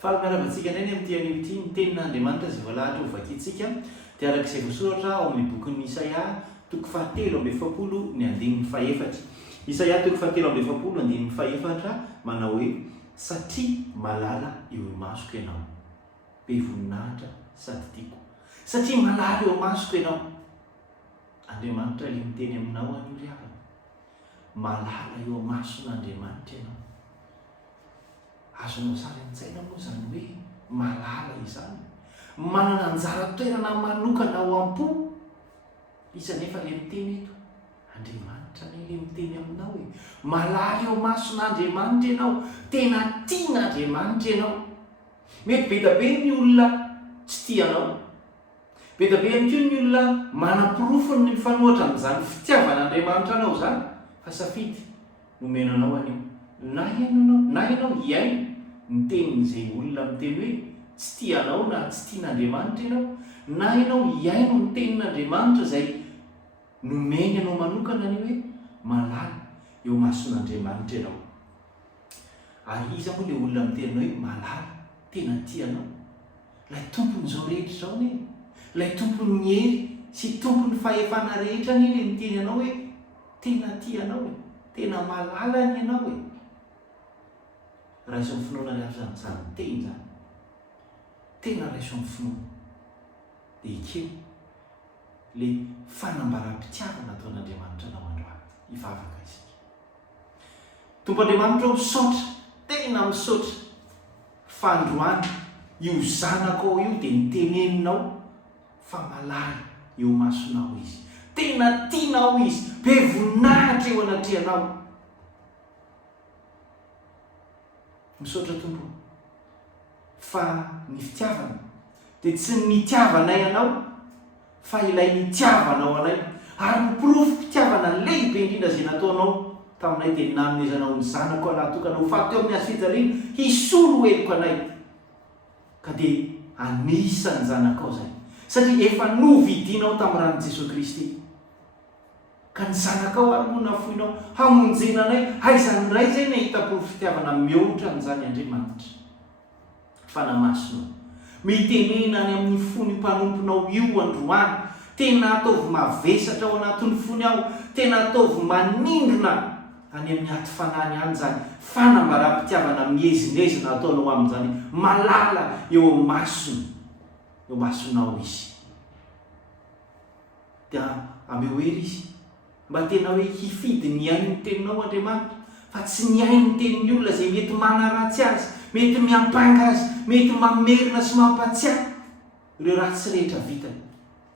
fa miaravantsika indray ny amin'ity an'ity ny tenin'Andriamanitra izay voalahatra ho vakiantsika dia arak'izay voasoratra ao amin'ny bokin'ny Isaia toko 7:7 ny andininy 4. Isaia toko 7:7 andininy 4 manao hoe satria malala eo masoko ianao, be voninahitra sady tiako. Satria malala eo masoko ianao, Andriamanitra ilay miteny aminao anio ry avana, malala eo mason'Andriamanitra ianao. Azonao sary an-tsaina moa zany hoe malala izany, manana anjara toerana manokana ao am-po. Iza nefa ilay miteny eto, Andriamanitra ilay miteny aminao hoe malala eo mason'Andriamanitra ianao, tena tian'Andriamanitra ianao. Mety be da be ny olona tsy tianao, be da be ihany koa ny olona manam-porofony ny mifanohitra amin'izany fitiavan'Andriamanitra anao zany, fa safidy nomenanao anio. Na ianao hiaino ny tenin'izay olona miteny hoe tsy tianao na tsy tian'Andriamanitra ianao, na ianao hiaino ny tenin'Andriamanitra izay nomeny anao manokana anio hoe malala eo mason'Andriamanitra ianao. Ary iza moa ilay olona miteny hoe malala, tena tianao? Ilay tompony izao rehetra izao ne, ilay tompony ny hery sy tompony fahefana rehetra ny ilay miteny anao hoe tena tianao e, tena malala ny ianao e. Raiso amin'ny finoana ny avy zany teny zany, tena raiso amin'ny finoana dia ikeo ilay fanambaram-pitiavana ataon'Andriamanitra anao androany, hivavaka isika. Tompon'Andriamanitra misaotra, tena misaotra fa androany io zanako ao io dia niteneninao fa malala eo masonao izy, tena tianao izy, be voninahitra eo anatrehanao. Misaotra tompo fa ny fitiavana dia tsy nitiavanay anao fa ilay nitiavanao anay, ary mipirofo fitiavana lehibe indrindra izay nataonao taminay dia nanomezanao ny zanako anahy tokana ho faty eo amin'ny hazo fijaliana hisolo heliko anay, ka dia anisany zanakao zay satria efa novidinao tamin'ny ranon'i Jesosy Kristy. Ka ny zanakao ary moa nafoinao hamonjena anay, aizany ray zay ny ahita-porofo fitiavana mihoatra an'izany Andriamanitra. Fa namasonao, mitenena any amin'ny fony mpanomponao io androany, tena ataovy mavesatra ao anatin'ny fony ao, tena ataovy manindrona any amin'ny aty fanany any zany fanambaram-pitiavana mihezinezina ataonao amin'izany malala eo masonao izy. Dia ameo hery izy mba tena hoe hifidy ny aino ny teninao Andriamanitra, fa tsy ny aino ny tenin'ny olona izay mety manaratsy azy, mety miampanga azy, mety mamerina sy mampatsiahy ireo ratsy rehetra vitany,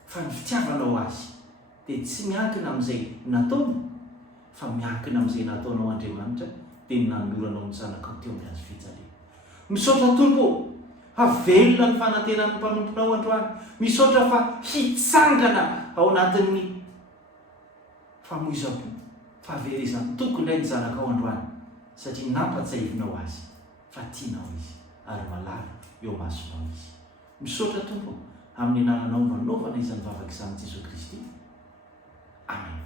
fa ny fitiavanao azy dia tsy miankina amin'izay nataony, fa miankina amin'izay nataonao Andriamanitra dia nanoranao ny zanakao teo amin'ny hazo fijaliana. Misaotra tompo fa velona ny fanantenan'ny mpanomponao androany, misaotra fa hitsangana ao anatin'ny famoizam-po, fahaverezany tokony indray ny zanakao androany, satria nampatsahivinao azy fa tianao izy ary malala eo masonao izy. Misaotra tompo amin'ny anarana vanaovana izany vavaka izany Jesosy Kristy. Amen.